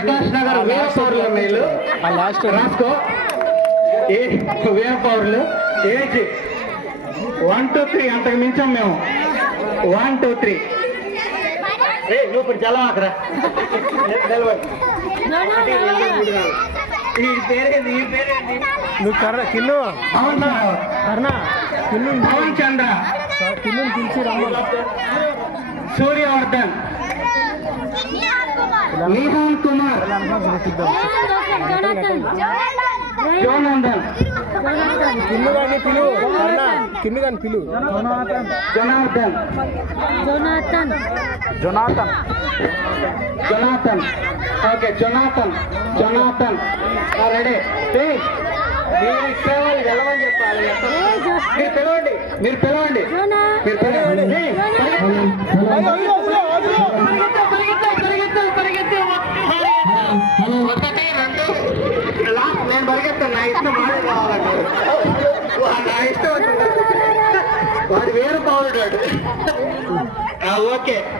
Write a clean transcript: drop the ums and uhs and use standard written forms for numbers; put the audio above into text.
ప్రకాష్ నగర్ వీర పౌరుల మేలు రాసుకో. వీర పౌరులు ఏజ్ 1 2 3 అంతకు మించాం మేము. 1 2 3 నువ్వు ఇప్పుడు చల్లవాకరా. ఈ పేరేంది నువ్వు కిన్ను పవన్ చంద్ర, కిన్నుని పిలిచి రమ్మ. సూర్యవర్ధన్, నిహాన్ కుమార్, జోనందన్, కిన్ను కానీ పిలువు, కిన్ను కానీ పిలువు. Janardhan, Jonathan. Okay Jonathan ready. మీరు సేవలు వెళ్ళమని చెప్పాలి. మీరు పిలవండి. ఒకటి 2 లాస్ట్ నేను పరిగెత్తాను. నా ఇష్టం వాడే కావాలంటారు. నా ఇష్టం వచ్చింది. వాడు వేరు పౌరుడు. ఓకే.